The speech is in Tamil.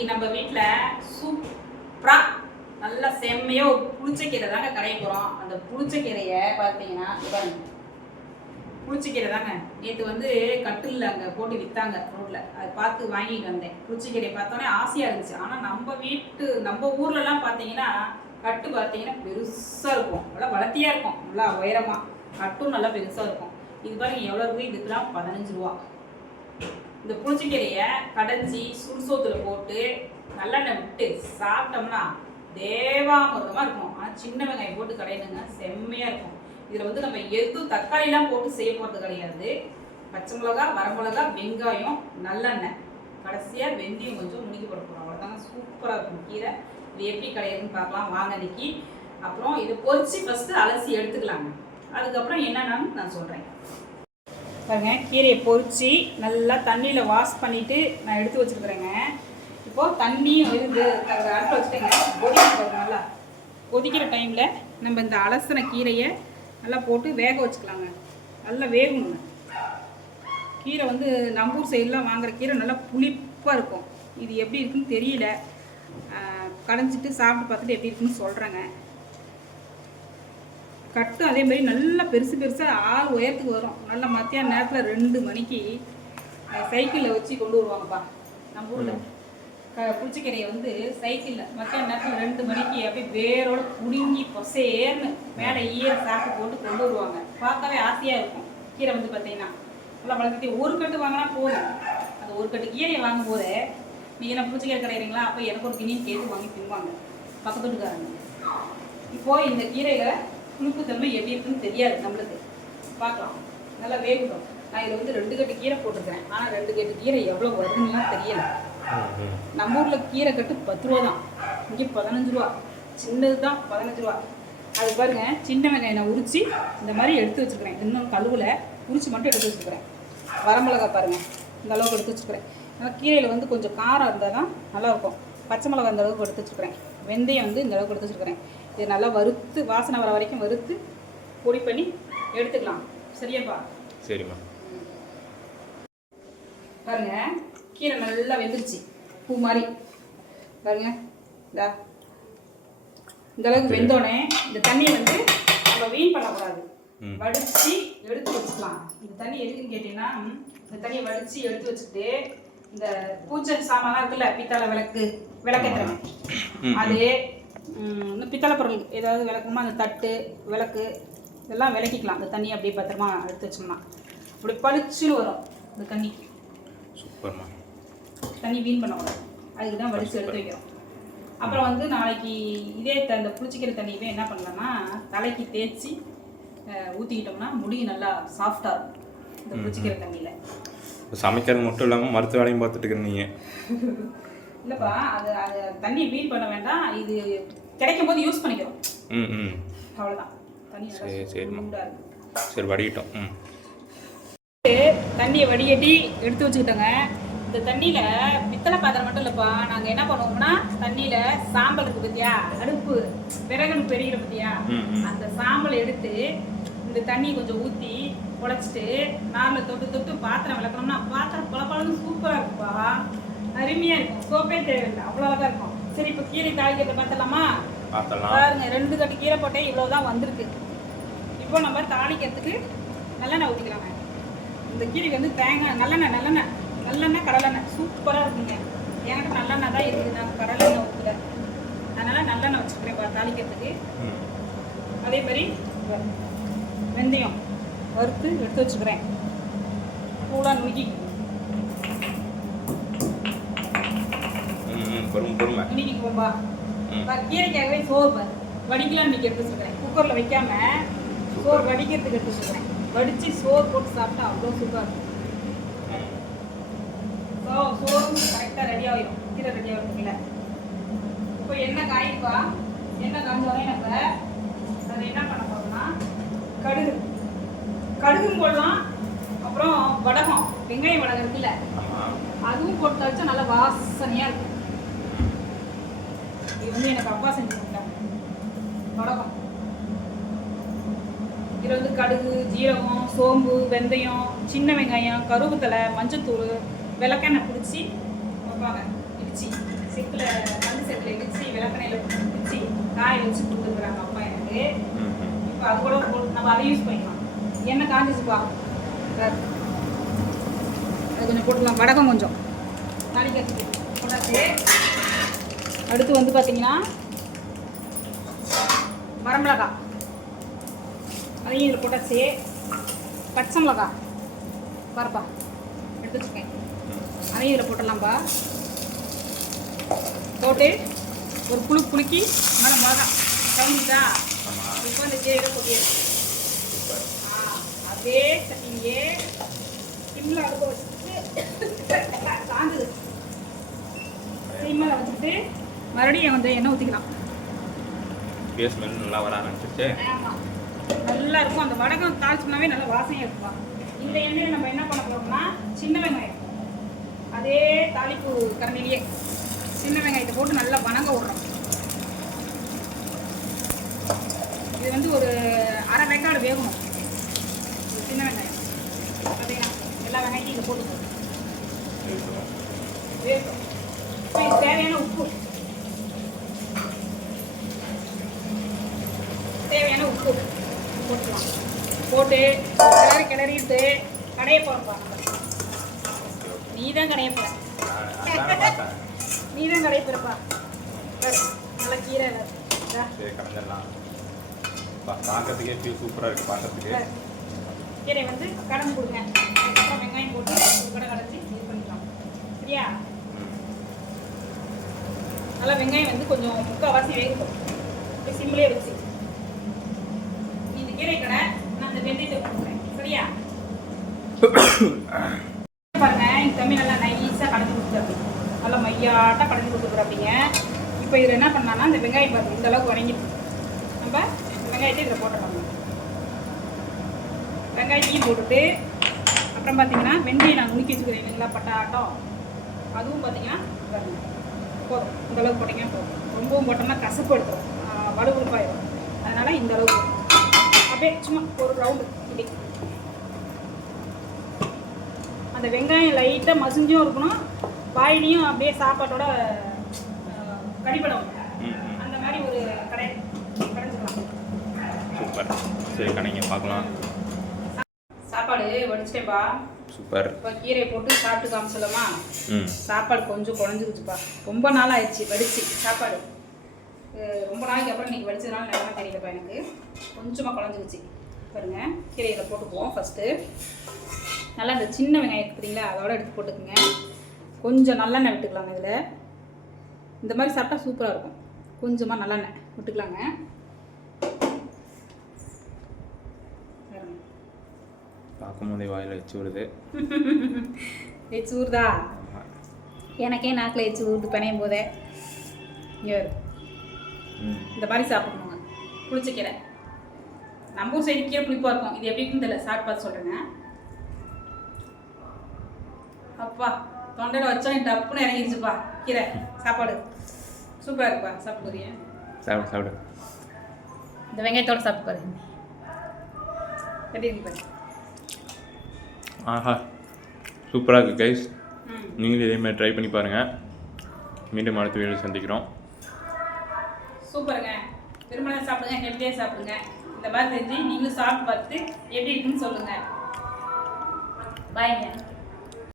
இன்னைக்கு நம்ம வீட்டில் சூப்பரா நல்லா செம்மையா ஒரு புளிச்சக்கீரை தாங்க கடைய போகிறோம். அந்த புளிச்சக்கீரையை பார்த்தீங்கன்னா புளிச்சக்கீரை தாங்க நேற்று வந்து கட்டில் அங்கே போட்டு விற்றாங்க ரோட்டில். அதை பார்த்து வாங்கிட்டு வந்தேன். புளிச்சக்கீரையை பார்த்தோன்னே ஆசையாக இருந்துச்சு. ஆனால் நம்ம ஊர்லலாம் பார்த்தீங்கன்னா கட்டு பார்த்தீங்கன்னா பெருசாக இருக்கும், நல்லா வளர்த்தியாக இருக்கும், நல்லா உயரமாக கட்டும் நல்லா பெருசாக இருக்கும். இது பாருங்க எவ்வளோ இருக்குது, இதுக்கெல்லாம் 15 ரூபா. இந்த புளிச்சக்கீரையை கடைஞ்சி சுடுசோத்தில் போட்டு நல்லெண்ணெய் விட்டு சாப்பிட்டோம்னா தேவாமிர்தமாக இருக்கும். ஆனால் சின்ன வெங்காயம் போட்டு கடையணுங்க, செம்மையாக இருக்கும். இதில் வந்து நம்ம எதுவும் தக்காளிலாம் போட்டு செய்ய போகிறது கிடையாது. பச்சை மிளகா, வரமிளகா, வெங்காயம், நல்லெண்ணெய், கடைசியாக வெந்தயம் கொஞ்சம் முழுகி போட போகிறோம். அவ்வளோதாங்க, சூப்பராக இருக்கும் கீரை. இது எப்படி கிடையாதுன்னு பார்க்கலாம் வாங்க இன்னைக்கு. அப்புறம் இதை பொரிச்சு ஃபஸ்ட்டு அலசி எடுத்துக்கலாங்க. அதுக்கப்புறம் என்னென்னு நான் சொல்கிறேன். பாருங்க, கீரையை பொரித்து நல்லா தண்ணியில் வாஷ் பண்ணிவிட்டு நான் எடுத்து வச்சுருக்குறேங்க. இப்போது தண்ணியும் இருந்து அடுப்பில் வச்சுட்டேங்க. கொதிக்க நல்லா கொதிக்கிற டைமில் நம்ம இந்த அலசின கீரையை நல்லா போட்டு வேக வச்சுக்கலாங்க. நல்லா வேகணுங்க. கீரை வந்து நம்ம ஊர் சைடெலாம் வாங்குகிற கீரை நல்லா புளிப்பாக இருக்கும். இது எப்படி இருக்குன்னு தெரியல, கடைஞ்சிட்டு சாப்பிட்டு பார்த்துட்டு எப்படி இருக்குன்னு சொல்கிறேங்க. கட்டும் அதே மாதிரி நல்லா பெருசு பெருசாக ஆள் உயரத்துக்கு வரும். நல்லா மத்தியான நேரத்தில் 2 மணிக்கு சைக்கிளில் வச்சு கொண்டு வருவாங்கப்பா நம்ம ஊரில். புளிச்சக்கீரையை வந்து சைக்கிளில் மத்தியான நேரத்தில் 2 மணிக்கு அப்படியே வேரோடு புடுங்கி பொசேர்னு மேலே ஈர சாக்கு போட்டு கொண்டு வருவாங்க. பார்க்கவே ஆசையாக இருக்கும். கீரை வந்து பார்த்தீங்கன்னா நல்லா வளர்த்துட்டு ஒரு கட்டு வாங்கினா போதும். அந்த ஒரு கட்டு கீரையை வாங்கும் போது நீங்கள் என்ன புளிச்சக்கீரை கிடைக்கிறீங்களா, அப்போ எனக்கு ஒரு பின்னின்னு கேட்டு வாங்கி தின்வாங்க பக்கத்து வீட்டுக்காரங்க. இப்போது இந்த கீரையில் புளிப்பு தன்மை எப்படி இருக்குன்னு தெரியாது நம்மளுக்கு. பார்க்கலாம், நல்லா வேகட்டும். நான் இதில் வந்து 2 கட்டு கீரை போட்டிருக்கேன். ஆனால் 2 கட்டு கீரை எவ்வளோ வருதுன்னுலாம் தெரியலை. நம்ம ஊரில் கீரை கட்டு 10 ரூபா தான், இங்கே 15 ரூபா. சின்னது தான் 15 ரூபா. அது பாருங்க, சின்ன வெங்காயம் நான் உரித்து இந்த மாதிரி எடுத்து வச்சுருக்கிறேன். இன்னும் கழுவில் உரித்து மட்டும் எடுத்து வச்சுருக்கிறேன். வரமிளகா பாருங்கள், இந்த அளவுக்கு எடுத்து வச்சுக்கிறேன். ஆனால் கீரையில் வந்து கொஞ்சம் காரம் இருந்தால் தான் நல்லாயிருக்கும். பச்சை மிளகா இந்த அளவுக்கு எடுத்து வச்சுருக்கிறேன். வெந்தயம் வந்து இந்த அளவுக்கு எடுத்து வச்சுருக்கிறேன். இது நல்லா வறுத்து வாசனை வர வரைக்கும் வறுத்து பொடி பண்ணி எடுத்துக்கலாம். சரியாப்பா? சரிம்மா. பாருங்க, கீரை நல்லா வெந்துருச்சு, பூ மாதிரி. பாருங்க, இந்த அளவுக்கு வெந்தோடனே இந்த தண்ணியை வந்து நம்ம வீண் பண்ணக்கூடாது, வடித்து எடுத்து வச்சுக்கலாம். இந்த தண்ணி எதுக்குன்னு கேட்டிங்கன்னா, இந்த தண்ணியை வடித்து எடுத்து வச்சுட்டு இந்த பூஜை சாமான்லாம் இருக்குல்ல, பித்தளை விளக்கேற்றுறேன், அது இன்னும் பித்தளை பொருள் ஏதாவது விளக்குமா, அந்த தட்டு விளக்கு இதெல்லாம் விளக்கிக்கலாம். அந்த தண்ணியை அப்படியே பத்திரமா எடுத்து வச்சோம்னா அப்படி பளிச்சுன்னு வரும் இந்த தண்ணி. சூப்பர்மா. தண்ணி வீண் பண்ணக்கூடாது, அதுக்கு தான் வடித்து எடுத்து வைக்கிறோம். அப்புறம் வந்து நாளைக்கு இதே இந்த புளிச்சிக்கிற தண்ணியவே என்ன பண்ணலாம்னா தலைக்கு தேய்ச்சி ஊற்றிக்கிட்டோம்னா முடி நல்லா சாஃப்டாக இருக்கும் இந்த புளிச்சிக்கிற தண்ணியில். சமைக்கிறது மட்டும் இல்லாமல் மருத்துவ வேலையும் பார்த்துட்டு இருக்கிறீங்க. இல்லைப்பா, அது தண்ணி வீண் பண்ண வேண்டாம். இது கிடைக்கும் போது யூஸ் பண்ணிக்கிறோம். அவ்வளோதான். தண்ணி சரிம்மா, சரி வடிகட்டும். தண்ணியை வடிகட்டி எடுத்து வச்சுக்கிட்டோங்க. இந்த தண்ணியில் பித்தளை பாத்திரம் மட்டும் இல்லைப்பா, நாங்கள் என்ன பண்ணுவோம்னா தண்ணியில் சாம்பல் இருக்குது பார்த்தியா, அடுப்பு விறகு பெருகிற பார்த்தியா, அந்த சாம்பல் எடுத்து இந்த தண்ணியை கொஞ்சம் ஊற்றி குழச்சிட்டு நாரில் தொட்டு பாத்திரம் விளக்கணும்னா பாத்திரம் பழப்பழம் சூப்பராக இருக்குப்பா, அருமையாக இருக்கும். சோப்பே தேவையில்லை, அவ்வளோ அழகாக இருக்கும். சரி, இப்போ கீரை தாளிக்கிறத பார்த்தலாமா? பாருங்க, 2 கட்டு கீரை போட்டே இவ்வளோ தான் வந்திருக்கு. இப்போ நம்ம தாளிக்கிறதுக்கு நல்லெண்ணெய் ஊற்றிக்கலாங்க. இந்த கீரைக்கு வந்து தேங்காய் நல்லெண்ணெய் கடலெண்ணெய் சூப்பராக இருக்குங்க. என்கிட்ட நல்லெண்ணெய் தான் இருக்குது, நாங்கள் கடலெண்ணெய் ஊற்றல, அதனால் நல்லெண்ணெய் வச்சுக்கிறேன் தாளிக்கிறதுக்கு. அதே மாதிரி வெந்தயம் வறுத்து எடுத்து வச்சுக்கிறேன். பூரா நுணுக்கிக்குவோம்பா. கீரைக்காகவே சோறு வடிக்கலாம் இன்னைக்கு எடுத்து வச்சுக்கிறேன். குக்கரில் வைக்காம சோறு வடிக்கிறதுக்கு எடுத்து வச்சுக்கிறேன். வடித்து சோறு போட்டு சாப்பிட்டா அவ்வளோ சூப்பராக இருக்கும். சோறு கரெக்டாக ரெடி ஆகிடும், கீரை ரெடி ஆகிறதுக்குள்ள. இப்போ எண்ணெய் காய்ப்பா, எண்ணெய் காய்ஞ்சோடனே நம்ம அதை என்ன பண்ண போகிறோம்னா கடுகும் போடலாம். அப்புறம் வடகம், வெங்காயம் வடகம் இருக்குல்ல, அதுவும் போட்டு வச்சா நல்லா வாசனையாக இருக்கும். இது வந்து எனக்கு அப்பா செஞ்சு கொடுத்தாங்க வடகம். இதில் வந்து கடுகு, ஜீரகம், சோம்பு, வெந்தயம், சின்ன வெங்காயம், கருவேப்பிலை, மஞ்சத்தூள், விளக்கெண்ணெய் பிடிச்சி வைப்பாங்க, இடிச்சு செக்கில் மண் செக்கில் இடிச்சு விளக்கணையில் இடிச்சு காய வச்சு கொடுத்துருக்குறாங்க அப்பா எனக்கு. இப்போ அது கூட நம்ம அதை யூஸ் பண்ணிக்கலாம். எண்ணெய் காஞ்சிச்சுப்பா, அது கொஞ்சம் போட்டுக்கலாம். வடகம் கொஞ்சம் தாளிக்கிறதுக்கு போட்டாச்சு. அடுத்து வந்து பார்த்தீங்கன்னா வரமிளகாய், அதையும் இதில் போட்டாச்சு. பச்சை மிளகாய் பாருப்பா எடுத்து வச்சுக்கேன், அதையும் இதில் போட்டுடலாம்ப்பா. போட்டு ஒரு குலுக்கி மேலே மிளகா கவுந்துட்டா. இப்போ இந்த கீரையில் கொட்டிடுது. அதே சட்னியே சிம்மில் அடுப்ப வச்சுட்டு காந்துது சிம்மில் வச்சுட்டு மறுபடியும் வந்து எண்ணெய் ஊற்றிக்கலாம். நல்லா வர ஆரம்பிச்சிருச்சு. ஆமாம், நல்லா இருக்கும். அந்த வடகம் தாளிச்சோம்னாவே நல்லா வாசனையாக இருக்குப்பா. இந்த எண்ணெயில் நம்ம என்ன பண்ண போகிறோம்னா சின்ன வெங்காயம், அதே தாளிப்பு கரண்டிலேயே சின்ன வெங்காயத்தை போட்டு நல்லா வணங்க விடுறோம். இது வந்து ஒரு அரை வெங்காயம் வேகணும். சின்ன வெங்காயம் பார்த்தீங்கன்னா எல்லா வெங்காயத்தையும் இதை போட்டு வேகும். இப்போ இது தேவையான உப்பு, தேவையான உப்பு போட்டுக்கலாம். போட்டு கிளறிட்டு கடைய போகிறப்பா. நீ தான் கடைய போற, நீ தான் கடைய போறப்பா. நல்லா கீரை கலந்துடலாம். பார்க்கறதுக்கே ஃபீல் சூப்பராக இருக்குது. பார்க்கறதுக்கு கீரை வந்து கடந்து கொடுங்க. அதுக்கப்புறம் வெங்காயம் போட்டு கடை கடைச்சி இது பண்ணிக்கலாம். சரியா? நல்லா வெங்காயம் வந்து கொஞ்சம் முக்கால்வாசி வேகும். இப்போ சிம்மிலே வச்சு இந்த கீரை கடை நான் அந்த வெந்தயத்தை போட்டுக்கிறேன். சரியா? பாருங்க, இந்த தம்பி நல்லா நைஸாக கடைஞ்சி கொடுத்துருப்பீங்க, நல்லா மையாட்டாக கடைஞ்சி கொடுத்துருப்பீங்க. இப்போ இதில் என்ன பண்ணலான்னா இந்த வெங்காயம் பார்த்து இந்த அளவுக்கு வணங்கிட்டு நம்ம இந்த வெங்காயத்தை இதில் போட்டுடலாம். வெங்காயத்தையும் போட்டுட்டு அப்புறம் பார்த்தீங்கன்னா வெந்தயம் நான் நுணுக்கி வச்சுக்கிறேன் இல்லைங்களா, பட்டாட்டம், அதுவும் பார்த்தீங்கன்னா போதும். இந்த அளவுக்கு போட்டிங்கன்னா போதும். ரொம்பவும் போட்டோம்னா கசப்பு எடுத்துரும், வலுவலுப்பாயிடும். அதனால் இந்த அளவுக்கு அப்படியே சும்மா ஒரு ரவுண்டு இப்படி. அந்த வெங்காயம் லைட்டாக மசிஞ்சும் இருக்கணும், வாயிலையும் அப்படியே சாப்பாட்டோட கடிப்படம், அந்த மாதிரி ஒரு கடைஞ்சிக்கலாம். சூப்பர். சரி கடைங்க பார்க்கலாம். சாப்பாடு வடிச்சிட்டேப்பா. சூப்பர். இப்போ கீரையை போட்டு சாப்பிட்டு காமிச்சலாமா? சாப்பாடு கொஞ்சம் குழஞ்சிருச்சுப்பா. ரொம்ப நாள் ஆயிடுச்சு வடிச்சு சாப்பாடு. ரொம்ப நாளைக்கு அப்புறம் இன்றைக்கி வடிச்சதுனால நல்லா தெரியலப்பா எனக்கு. கொஞ்சமாக குழஞ்சிருச்சு பாருங்க. கீரையில் போட்டுக்குவோம் ஃபஸ்ட்டு. நல்லா இந்த சின்ன வெங்காயம் இருக்குதுங்களா, அதோட எடுத்து போட்டுக்குங்க. கொஞ்சம் நல்லெண்ணெய் விட்டுக்கலாங்க இதில். இந்த மாதிரி சாப்பிட்டா சூப்பராக இருக்கும். கொஞ்சமாக நல்லெண்ணெய் விட்டுக்கலாங்க. பார்க்கும்போதே வாயில் வச்சு வருது. எச்சு ஊறுதா? எனக்கே நாக்கில் எச்சு ஊறுது பிணையும் போதே. இந்த மாதிரி சாப்பிடணுங்க புளிச்ச கீரை. நம்ம ஊர் சைடு கீரை புளிப்பாக இருக்கும். இது எப்படி இருக்குன்னு தெரியல, சாப்பிட்டு பார்த்து சொல்கிறேங்க. அப்பா தொண்டையில் வச்சோன்னே டப்புன்னு இறங்கிடுச்சுப்பா கீரை. சாப்பாடு சூப்பராக இருக்குப்பா. சாப்பிட்டு போறீங்க? சாப்பிடு சாப்பிடு. இந்த வெங்காயத்தோடு சாப்பிட்டு பாருங்க எப்படி இருக்கு பாருங்க. ஆஹா சூப்பராக இருக்குது கைஸ். நீங்களும் இதேமாதிரி ட்ரை பண்ணி பாருங்கள். மீண்டும் அடுத்த வீடியோ சந்திக்கிறோம். சூப்பருங்க. திருமணம் சாப்பிடுங்க, ஹெல்த்தியாக சாப்பிடுங்க. இந்த மாதிரி செஞ்சு நீங்களும் சாப்பிட்டு பார்த்துட்டு எப்படி இருக்குன்னு சொல்லுங்கள். பாய்ங்க.